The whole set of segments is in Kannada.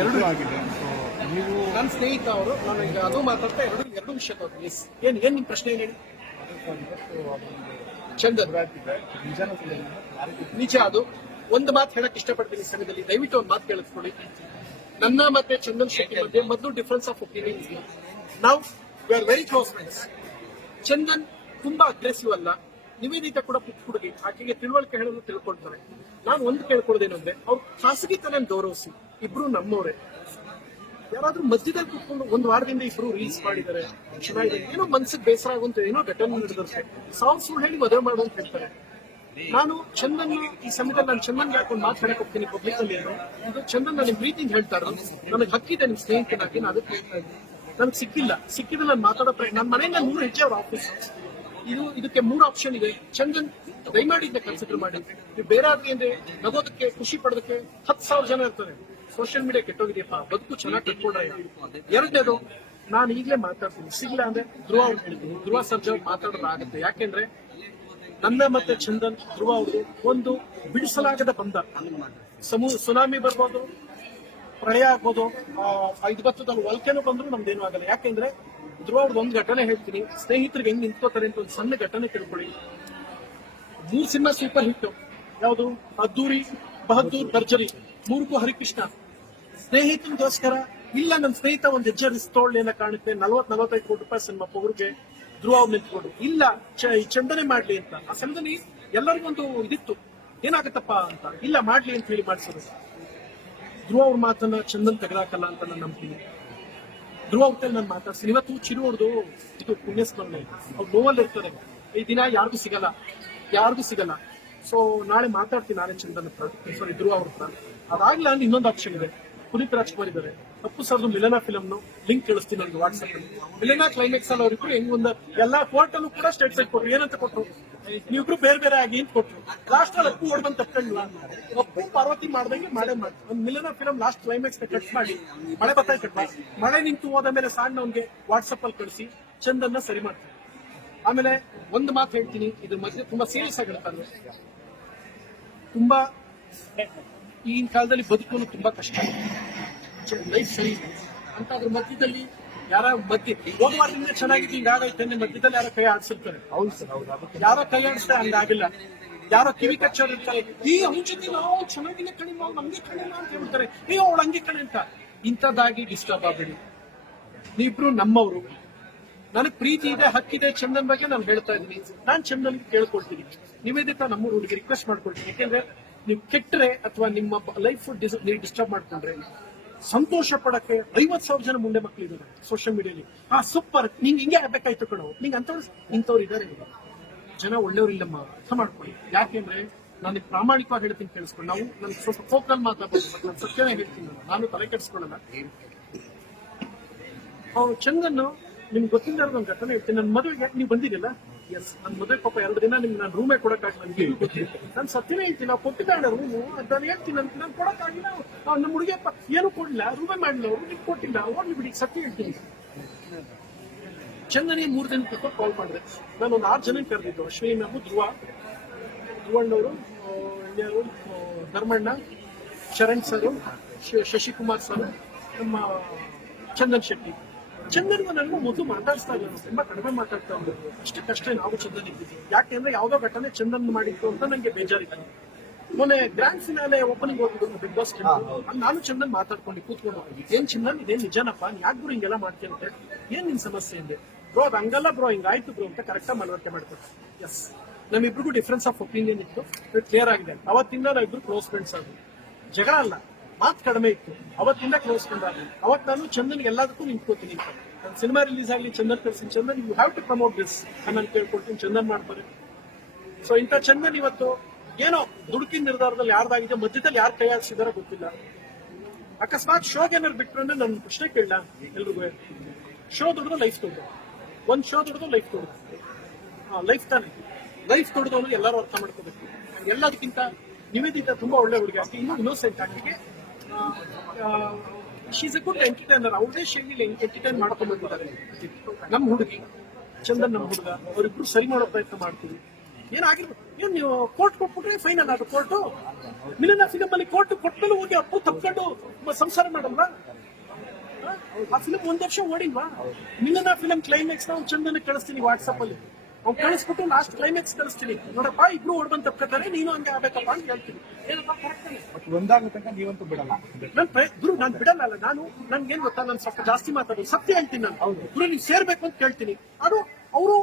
ಎರಡು ಆಗಿದೆ. ನೀವು ನನ್ನ ಸ್ನೇಹಿತ ಅವರು, ನಾನು ಈಗ ಅದು ಮಾತಾಡ್ತಾ ಎರಡು ಎರಡು ವಿಷಯ ಎಸ್ ಏನ್, ಏನು ಪ್ರಶ್ನೆ, ಏನು ಯಾರಿಗೂ ನಿಜ ಅದು. ಒಂದು ಮಾತು ಹೇಳಕ್ ಇಷ್ಟಪಡ್ತೀನಿ ಸಮಯದಲ್ಲಿ. ದಯವಿಟ್ಟು ಒಂದು ಮಾತು ಕೇಳಿಸ್ಕೊಳ್ಳಿ. ನನ್ನ ಮತ್ತೆ ಚಂದನ್ ಶೆಟ್ಟಿ ಮಧ್ಯೆ ಮೊದಲು ಡಿಫರೆನ್ಸ್ ಆಫ್ ಒಪಿನಿಯನ್ ನಾವು we are very close friends Chandan ತುಂಬಾ ಅಗ್ರೆಸಿವ್ ಅಲ್ಲ. ನಿವೇದಿತ ಕೂಡ ಪುಟ್ ಹುಡುಗಿ. ಆಕೆಗೆ ತಿಳುವಳಿಕೆ ಹೇಳಲು ತಿಳ್ಕೊಳ್ತಾರೆ. ನಾನು ಒಂದು ಕೇಳ್ಕೊಳ್ಳೋದೇನಂದ್ರೆ, ಅವ್ರು ಖಾಸಗಿತನ ಗೌರವಿಸಿ. ಇಬ್ರು ನಮ್ಮವರೇ. ಯಾರಾದ್ರೂ ಮಧ್ಯದಲ್ಲಿ ಕೂತ್ಕೊಂಡು ಒಂದು ವಾರದಿಂದ ಇಬ್ರು ರೀಲ್ಸ್ ಮಾಡಿದ್ದಾರೆ. ಚೆನ್ನಾಗಿದೆ. ಏನೋ ಮನ್ಸಿಗೆ ಬೇಸರ ಆಗುವಂತ ಏನೋ ಘಟನೆ ನಡೆದಿರುತ್ತೆ. ಸಾವು ಸುಳ್ಳು ಹೇಳಿ ಮದುವೆ ಮಾಡು ಅಂತ ಹೇಳ್ತಾರೆ. ನಾನು ಚಂದನ್ ಈ ಸಮಯದಲ್ಲಿ ನಾನು ಚಂದನ್ ಹಾಕೊಂಡು ಮಾತಾಡಕ್ ಹೋಗ್ತೀನಿ ಪಬ್ಲಿಕ್ ಅಲ್ಲಿ ಇದು ಚಂದನ್ ನನಗೆ ಪ್ರೀತಿಯಿಂದ ಹೇಳ್ತಾ ಇರೋದು. ನನಗೆ ಹಕ್ಕಿದೆ ನಿಮ್ ಸ್ನೇಹಿತನಾಗಿ. ನಾನು ಅದಕ್ಕೆ ಹೇಳ್ತಾ ಇದ್ದೀನಿ. ನನಗೆ ಸಿಕ್ಕಿಲ್ಲ. ಸಿಕ್ಕಿದ್ರೆ ನಾನು ಮಾತಾಡೋ ಪ್ರಯತ್ನ ನನ್ನ ಮನೆಯಿಂದ ನೂರು ಹೆಜ್ಜೆ ಅವ್ರ ಆಫೀಸ್ ಇದು ಇದಕ್ಕೆ ಮೂರು ಆಪ್ಷನ್ ಇದೆ. ಚಂದನ್ ದಯಮಾಡಿ ಕನ್ಸಿಡರ್ ಮಾಡಿ. ನೀವು ಬೇರೆ ಆದ್ರಿ ಅಂದ್ರೆ ನಗೋದಕ್ಕೆ, ಖುಷಿ ಪಡೋದಕ್ಕೆ ಹತ್ತು ಸಾವಿರ ಜನ ಇರ್ತಾರೆ. ಸೋಷಿಯಲ್ ಮೀಡಿಯಾ ಕೆಟ್ಟೋಗಿದೆಯಪ್ಪ. ಬದುಕು ಚೆನ್ನಾಗಿ ಕಟ್ಕೊಂಡ್ರೆ ಎರಡನೇದು, ನಾನು ಈಗಲೇ ಮಾತಾಡ್ತೀನಿ. ಸಿಗ್ಲ ಅಂದ್ರೆ ಧ್ರುವ ಅವ್ರು ಹೇಳ್ತೀನಿ ಧ್ರುವ ಸರ್ಜಾ ಮಾತಾಡೋದಾಗುತ್ತೆ ಯಾಕೆಂದ್ರೆ ನನ್ನ ಮತ್ತೆ ಚಂದನ್, ಧ್ರುವ ಅವರು ಒಂದು ಬಿಡಿಸಲಾಗದ ಬಂಧ. ಸಮೂ, ಸುನಾಮಿ ಬರ್ಬೋದು, ಪ್ರಳಯ ಆಗ್ಬೋದು ಐದು ಇದು ಬರ್ತದಲ್ಲಿ ಒಲ್ಕೆನೂ ಬಂದ್ರು ನಮ್ದೇನು ಆಗಲ್ಲ. ಯಾಕೆಂದ್ರೆ ಧ್ರುವ ಅವ್ರದ್ದು ಒಂದು ಘಟನೆ ಹೇಳ್ತೀನಿ. ಸ್ನೇಹಿತರಿಗೆ ಹೆಂಗ್ ನಿಂತ್ಕೋತಾರೆ ಅಂತ ಒಂದು ಸಣ್ಣ ಘಟನೆ ತಿಳ್ಕೊಳ್ಳಿ. ಮೂರು ಸಿನಿಮಾ ಸೂಪರ್ ಹಿಟ್ ಯಾವುದು? ಅದ್ದೂರಿ, ಬಹದ್ದೂರ್, ಭರ್ಜರಿ. ಮೂರ್ಕು ಹರಿಕೃಷ್ಣ. ಸ್ನೇಹಿತನಿಗೋಸ್ಕರ ಇಲ್ಲ ನನ್ನ ಸ್ನೇಹಿತ ಒಂದು ಹೆಜ್ಜೆ ರಿಸ್ಕ್ ತಗೊಳ್ಳಿ ಅನ್ನೋ ಕಾರಣಕ್ಕೆ ನಲ್ವತ್, ನಲವತ್ತೈದು ಕೋಟಿ ರೂಪಾಯಿ ಸಿನಿಮಾ ಪೊಗರಿಗೆ ಧ್ರುವ ನಿಂತ್ಕೊಂಡು. ಇಲ್ಲ ಈ ಚಂದನೆ ಮಾಡ್ಲಿ ಅಂತ. ಆ ಸಮಯದಲ್ಲಿ ಎಲ್ಲರಿಗೊಂದು ಇದಿತ್ತು. ಏನಾಗತ್ತಪ್ಪ ಅಂತ? ಇಲ್ಲ, ಮಾಡ್ಲಿ ಅಂತ ಹೇಳಿ ಮಾಡಿಸೋದು ಧ್ರುವ ಅವ್ರ ಮಾತನ್ನ ಚಂದನ್ ತೆಗೆದಾಕಲ್ಲ ಅಂತ ನಾನು ನಂಬಿಕೆ. ಧ್ರುವ ಅವ್ರ ನಾನು ಮಾತಾಡ್ತೀನಿ ಇವತ್ತು ಚಿರು ಇದು ಪುಣ್ಯಸ್ಮರಣೆ. ಅವ್ರು ನೋವಲ್ಲಿ ಇರ್ತಾರೆ. ಈ ದಿನ ಯಾರಿಗೂ ಸಿಗಲ್ಲ. ಯಾರಿಗೂ ಸಿಗಲ್ಲ. ಸೊ ನಾಳೆ ಮಾತಾಡ್ತೀನಿ ನಾನೇ ಚಂದನ್ ಹತ್ರ. ಸಾರಿ ಧ್ರುವ ಅವ್ರ ಹತ್ರ. ಅದಾಗ್ಲಿಲ್ಲ ಇನ್ನೊಂದು ಆಪ್ಷನ್ ಇದೆ. ಪುನೀತ್ ರಾಜ್ಕುಮಾರ್ ಇದ್ದಾರೆ ತಪ್ಪು ಸರ್ದು ಮಿಲನಾ ಫಿಲಮ್ ಲಿಂಕ್ ಕಳಿಸ್ತೀನಿ ನನಗೆ ವಾಟ್ಸ್ಆಪ್ ಅಲ್ಲಿ. ಮಿಲನಾ ಕ್ಲೈಮ್ಯಾಕ್ಸ್ ಅಲ್ಲಿ ಅವರಿಬ್ರು ಹೆಂಗ್ ಒಂದು ಎಲ್ಲಾ ಕೋರ್ಟ್ ಅಲ್ಲೂ ಕೂಡ ಸ್ಟೇಟ್ ಸೈಡ್ ಕೊಟ್ರು. ಏನಂತ ಕೊಟ್ರು? ನೀವಿಬ್ರು ಬೇರೆ ಬೇರೆ ಆಗಿ ಅಂತ ಕೊಟ್ರು. ಲಾಸ್ಟ್ ಅಲ್ಲಿ ಅಪ್ಪು ಹೊಡ್ಬಂದ್ ತಕ್ಕಂಡ್ಲ ಅಪ್ಪು ಪಾರ್ವತಿ ಮಾಡ್ದಂಗೆ ಮಳೆ ಮಾಡಿ ಒಂದು Milana film last climax cut ಮಾಡಿ. ಮಳೆ ಬರ್ತಾ ಕಟ್ ಮಾಡಿ. ಮಳೆ ನಿಂತು ಹೋದ ಮೇಲೆ ಸಾಂಗ್ ಅವ್ನಿಗೆ ವಾಟ್ಸ್ಆಪ್ ಅಲ್ಲಿ ಕಳಿಸಿ ಚಂದನ್ನ ಸರಿ ಮಾಡ್ತಾರೆ. ಆಮೇಲೆ ಒಂದು ಮಾತು ಹೇಳ್ತೀನಿ. ಇದ್ರ ಮಧ್ಯೆ ತುಂಬಾ ಸೀರಿಯಸ್ ಆಗಿರ್ತಾರೆ ತುಂಬಾ ಈಗಿನ ಕಾಲದಲ್ಲಿ ಬದುಕೋದು ತುಂಬಾ ಕಷ್ಟ. ಲೈಫ್ ಸರಿ. ಅಂತ ಅದ್ರ ಮಧ್ಯದಲ್ಲಿ ಯಾರ ಮಧ್ಯ ಹೋದ ವಾರದಿಂದ ಚೆನ್ನಾಗಿದ್ದು ಹಿಂಗಾಗೈತೆ ಮಧ್ಯದಲ್ಲಿ ಯಾರ ಕೈ ಆಡ್ಸಿರ್ತಾರೆ. ಹೌದು ಸರ್ ಹೌದು. ಯಾರೋ ಕೈ ಆಡಿಸ್ತಾ ಹಂಗಾಗಿಲ್ಲ. ಯಾರೋ ಕಿವಿ ಕಚ್ಚೋರು ಇರ್ತಾರೆ ಈ ಅವ್ನ ಜೊತೆ ನಾವು ಚೆನ್ನಾಗಿಲ್ಲ ಕಣಿಮ ನಾವು ಹಂಗೆ ಕಣಿಮ ಅಂತ ಹೇಳ್ತಾರೆ. ಏ ಅವಳು ಹಂಗೆ ಕಣಿ ಅಂತ. ಇಂಥದ್ದಾಗಿ ಡಿಸ್ಟರ್ಬ್ ಆಗಬೇಡಿ. ನೀವಿಬ್ರು ನಮ್ಮವರು. ನನಗೆ ಪ್ರೀತಿ ಇದೆ ಹಕ್ಕಿದೆ ಚಂದನ್ ಬಗ್ಗೆ ನಾನು ಹೇಳ್ತಾ ಇದ್ದೀನಿ. ನಾನ್ ಚಂದನ್ ಕೇಳ್ಕೊಳ್ತೀನಿ. ನಿವೇದಿತ ನಮ್ಮೂರು ಹುಡುಗಿ ರಿಕ್ವೆಸ್ಟ್ ಮಾಡ್ಕೊಳ್ತೀನಿ. ಯಾಕೆಂದ್ರೆ ನೀವು ಕೆಟ್ಟರೆ ಅಥವಾ ನಿಮ್ಮ ಲೈಫ್ ನೀವು ಡಿಸ್ಟರ್ಬ್ ಮಾಡ್ಕೊಂಡ್ರೆ ಸಂತೋಷ ಪಡಕ್ಕೆ ಐವತ್ ಸಾವಿರ ಜನ ಮುಂದೆ ಮಕ್ಕಳಿದ್ದಾರೆ ಸೋಷಿಯಲ್ ಮೀಡಿಯಾದಲ್ಲಿ ಆ ಸೂಪರ್ ನಿಂಗೆ ಹಿಂಗೆ ಆಗ್ಬೇಕಾಯ್ತು ಕಣೋ. ನಿಂಗೆ ಅಂತವ್ರು ಇಂಥವ್ರು ಇದ್ದಾರೆ ಜನ ಒಳ್ಳೆಯವರಿಲ್ಲಮ್ಮ ಅರ್ಥ ಮಾಡ್ಕೊಳ್ಳಿ. ಯಾಕೆಂದ್ರೆ ನಾನು ಪ್ರಾಮಾಣಿಕವಾಗಿ ಹೇಳ್ತೀನಿ ಕೇಳಿಸ್ಕೊಂಡು ನಾವು ನನ್ನ ಸ್ವಲ್ಪ ಫೋಕಲ್ ಮಾತಾಡ್ಬೋದು ಬಟ್ ನಾನು ಸತ್ಯನೇ ಹೇಳ್ತೀನಿ. ನಾನು. ತಲೆ ಕೆಡಿಸ್ಕೊಳ್ಳಲ್ಲ. ಚಂದನ್ನು ಚಂದನ್ ನಿಮ್ಗೆ ಗೊತ್ತಿಲ್ಲ ಒಂದು ಘಟನೆ ಹೇಳ್ತೀನಿ. ನನ್ನ ಮದುವೆಗೆ, ನೀವು ಬಂದಿರಲಿಲ್ಲ ಎಸ್ ನನ್ನ ಮದುವೆ ಪಾಪ ಎರಡು ದಿನ ನಿಮ್ಗೆ ನಾನು ರೂಮೇ ಕೊಡಕ್ಕಾಗಿ ನಾನು ಸತ್ಯನೇ ಹೇಳ್ತೀನಿ, ನಾವು ಕೊಟ್ಟಿದ್ದಾಳೆ ರೂಮು ನಾನು ಹೇಳ್ತೀನಿ ಅಂತ ನಾನು ಕೊಡಕ್ಕಾಗಿಲ್ಲ. ನಮ್ಮ ಹುಡುಗಿಯಪ್ಪ ಏನು ಕೊಡಲಿಲ್ಲ ರೂಮೇ ಮಾಡಿಲ್ಲ ಅವರು, ನಿಮ್ಗೆ ಕೊಟ್ಟಿಲ್ಲ ಓಡ್ಲಿ ಬಿಡಿ, ಸತ್ಯ ಹೇಳ್ತೀನಿ. ಚಂದನಿ ಮೂರು ದಿನ ಬಿಟ್ಟು ಕಾಲ್ ಮಾಡಿದೆ. ನಾನು ಒಂದು ಆರು ಜನ ಕರೆದಿದ್ದು, ಅಶ್ವಿನಿ ನಾವು ಧ್ರುವ. ಧ್ರುವಣ್ಣವರು ಇನ್ಯಾರು ಧರ್ಮಣ್ಣ, ಶರಣ್ ಸರ್ ಶಶಿಕುಮಾರ್ ಸರ್, ನಮ್ಮ ಚಂದನ್ ಶೆಟ್ಟಿ. ಚಂದನ್ಗೂ ನನಗೂ ಮೊದಲು ಮಾತಾಡ್ಸ್ತಾ ಇಲ್ಲ ತುಂಬ ಕಡಿಮೆ ಮಾತಾಡ್ತಾ ಇದ್ದೆ ಅಷ್ಟಕ್ಕಷ್ಟೇ ನಾವು ಚಂದನ್ ಯಾಕೆ ಯಾಕೆಂದ್ರೆ ಯಾವ್ದೋ ಘಟನೆ ಚಂದನ್ ಮಾಡಿತ್ತು ಅಂತ ನಂಗೆ ಬೇಜಾರಿದೆ. ಮೊನ್ನೆ ಗ್ರ್ಯಾಂಡ್ ಫಿನಾಲೆ ಓಪನಿಂಗ್ ಹೋಗಿದ್ದು ಬಿಗ್ ಬಾಸ್ ನಾನು ಚಂದನ್ ಮಾತಾಡ್ಕೊಂಡು ಕೂತ್ಕೊಂಡು ಏನ್ ಚಂದನ್ ಇದೇನ್ ನಿಜನಪ್ಪ? ಯಾಕೆ ಗುರು ಹಿಂಗೆಲ್ಲ ಮಾಡ್ತೀನಿ ಅಂತ ಏನ್ ನಿನ್ ಸಮಸ್ಯೆ ಇದೆ ಬ್ರೋ ಅದು ಹಂಗಲ್ಲ ಬ್ರೋ ಹಿಂಗಾಯ್ತು ಬ್ರೋ ಅಂತ ಕರೆಕ್ಟ್ ಮನವರಿಕೆ ಮಾಡ್ಕೊಟ್ಟು. ಎಸ್ ನಮ್ಮಿಬ್ರಿಗೂ ಡಿಫ್ರೆನ್ಸ್ ಆಫ್ ಒಪಿನಿಯನ್ ಇತ್ತು. ಕ್ಲಿಯರ್ ಆಗಿದೆ. ಅವತ್ತಿಂದ ನಾವಿಬ್ರು ಕ್ಲೋಸ್ ಫ್ರೆಂಡ್ಸ್ ಆದ್ವಿ. ಜಗಳ ಅಲ್ಲ. ಮಾತು ಕಡಿಮೆ ಇತ್ತು. ಅವತ್ತಿಂದ ಕ್ಲೋಸ್ ಕಂಡಾಗ ಅವತ್ತು ಅವತ್ ನಾನು ಚಂದನ್ ಎಲ್ಲದಕ್ಕೂ ನಿಂತ್ಕೋತೀನಿ ನನ್ನ ಸಿನಿಮಾ ರಿಲೀಸ್ ಆಗಲಿ, Chandan ಕಳ್ಸಿನ Chandan you have to promote this ನಾನು ಕೇಳ್ಕೊಳ್ತೀನಿ, ಚಂದನ್ ಮಾಡ್ತಾರೆ. ಸೊ ಇಂಥ ಚಂದನ್ ಇವತ್ತು ಏನೋ ದುಡುಕಿನ ನಿರ್ಧಾರದಲ್ಲಿ ಯಾರ್ದಾಗಿದೆ, ಮಧ್ಯದಲ್ಲಿ ಯಾರು ಕೈ ಗೊತ್ತಿಲ್ಲ. ಅಕಸ್ಮಾತ್ ಶೋಗೆ ಏನಾದ್ರು ಬಿಟ್ರು ಅಂದ್ರೆ ನನ್ನ ಪ್ರಶ್ನೆ ಕೇಳಲ್ಲ ಎಲ್ರಿಗೂ. ಶೋ ದುಡ್ದು ಲೈಫ್ ತೊಡ್ದು ಒಂದ್ ಶೋ ದುಡ್ದು ಲೈಫ್ ತೊಡ್ದು ಲೈಫ್ ತಾನೆ. ಲೈಫ್ ದುಡ್ದವನು ಎಲ್ಲರೂ ಅರ್ಥ ಮಾಡ್ಕೋಬೇಕು. ಎಲ್ಲದಕ್ಕಿಂತ ನಿವೇದಿತ ತುಂಬಾ ಒಳ್ಳೆ ಹುಡುಗಿ. ಅಷ್ಟೇ ಇನ್ನೂ ಇನ್ನೋಸೆಂಟ್ ಆಕೆಗೆ ಶೀಸ್ ಎ ಗುಡ್ ಎಂಟರ್ಟೈನರ್ ಅವ್ರದೇ ಶೈಲಿಯಲ್ಲಿ ಎಂಟರ್ಟೈನ್ ಮಾಡ್ಕೊಂಡು ಬಂದಿದ್ದಾರೆ ನಮ್ಮ ಹುಡುಗಿ, ಚಂದನ್ ನಮ್ಮ ಹುಡುಗ, ಅವರಿಬ್ರು ಸರಿ ಮಾಡೋ ಪ್ರಯತ್ನ ಮಾಡ್ತೀವಿ. ಏನಾಗಿರ್ಬೇಕು ಏನು ನೀವು ಕೋರ್ಟ್ ಕೊಟ್ಬಿಟ್ರೆ ಫೈನಲ್ ಅದು ಕೋರ್ಟು ಮಿಲನ ಫಿಲಮ್ ಅಲ್ಲಿ ಕೋರ್ಟ್ ಕೊಟ್ಮೇಲೆ ಹೋಗಿ ಅಪ್ಪು ತಪ್ಕೊಂಡು ಸಂಸಾರ ಮಾಡಲ್ವಾ? ಆ ಫಿಲಮ್ ಒಂದ್ ವರ್ಷ ಓಡಿಲ್ವಾ? ಮಿಲನ ಫಿಲಮ್ ಕ್ಲೈಮ್ಯಾಕ್ಸ್ ನಾವು ಚಂದನ ಕಳಿಸ್ತೀನಿ ವಾಟ್ಸ್ಆಪ್ ಅಲ್ಲಿ. ಅವ್ನು ಕಳಿಸ್ಬಿಟ್ಟು ಲಾಸ್ಟ್ ಕ್ಲೈಮ್ಯಾಕ್ಸ್ ಕಳಿಸ್ತೀನಿ. ನೋಡಪ್ಪ ಇಬ್ರು ಓಡ್ಬಂದ್ ತಪ್ಕೊತಾರೆ ನೀನು ಹಂಗೆ ಆಗ್ಬೇಕಪ್ಪ ಅಂತ ಹೇಳ್ತೀನಿ. ಒಂದಾಗೋ ತನಕ ನೀವಂತೂ ಬಿಡಲ್ಲ. ನನ್ ಗುರು ನಾನು ಬಿಡಲ್ಲ ಅಲ್ಲ ನಾನು ನನ್ಗೇನ್ ಗೊತ್ತಾ? ನಾನು ಸ್ವಲ್ಪ ಜಾಸ್ತಿ ಮಾತಾಡೋದು. ಸತ್ಯ ಹೇಳ್ತೀನಿ ನಾನು. ಗುರು ನೀವು ಸೇರ್ಬೇಕು ಅಂತ ಕೇಳ್ತೀನಿ. ಅದು ಅವರು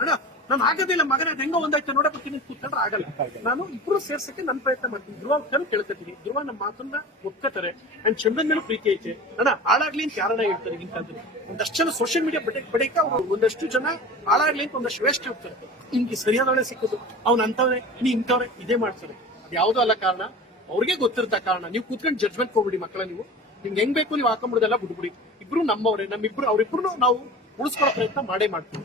ಅಣ್ಣ ನಾನು ಆಗೋದಿಲ್ಲ ಮಗನ ಹೆಂಗ ಒಂದಾಯ್ತು ನೋಡ ಬರ್ತೀನಿ ಕೂತ್ಕೊಂಡ್ರೆ ಆಗಲ್ಲ. ನಾನು ಇಬ್ರು ಸೇರ್ಸಕ್ಕೆ ನನ್ನ ಪ್ರಯತ್ನ ಮಾಡ್ತೀನಿ. ಧ್ರುವ ಅಂತ ಕೇಳ್ಕೊತೀನಿ. ಧ್ರುವ ನಮ್ಮ ಮಾತನ್ನ ಒಪ್ಕೋತಾರೆ. ಅಂಡ್ ಚಂದನ್ ಮೇಲೆ ಪ್ರೀತಿ ಐತೆ. ಅಣ್ಣ, ಹಾಳಾಗ್ಲಿ ಅಂತ ಯಾರನ್ನ ಹೇಳ್ತಾರೆ ಈಗಿನ ಒಂದಷ್ಟು ಜನ ಸೋಷಿಯಲ್ ಮೀಡಿಯಾ ಬಡಕ ಬಡಕ ಅವ್ರು ಒಂದಷ್ಟು ಜನ ಹಾಳಾಗ್ಲಿ ಅಂತ ಒಂದಷ್ಟು ವೇಸ್ಟ್ ಹೋಗ್ತಾರೆ ಹಿಂಗೆ ಸರಿಯಾದವಳೆ ಸಿಕ್ಕೋದು. ಅವ್ನ ಅಂತವ್ರೆ ನೀ ಇಂಥವ್ರೆ ಇದೇ ಮಾಡ್ತಾರೆ. ಯಾವುದೋ ಅಲ್ಲ ಕಾರಣ. ಅವ್ರಿಗೆ ಗೊತ್ತಿರ್ತ ಕಾರಣ. ನೀವು ಕೂತ್ಕೊಂಡು ಜಡ್ಜ್ಮೆಂಟ್ ಹೋಗ್ಬಿಡಿ ಮಕ್ಕಳ ನೀವು. ನಿಮ್ಗೆ ಹೆಂಗ್ ಬೇಕು, ನೀವು ಹಾಕೊಂಡ್ಬಿಡೋದೆಲ್ಲ ಬಿಡ್ಬಿಡಿ ಇಬ್ರು ನಮ್ಮವ್ರೆ, ನಮ್ಮಿಬ್ರು ಅವ್ರಿಬ್ರು ನಾವು ಉಳಿಸ್ಕೊಳ್ಳೋ ಪ್ರಯತ್ನ ಮಾಡೇ ಮಾಡ್ತೀವಿ.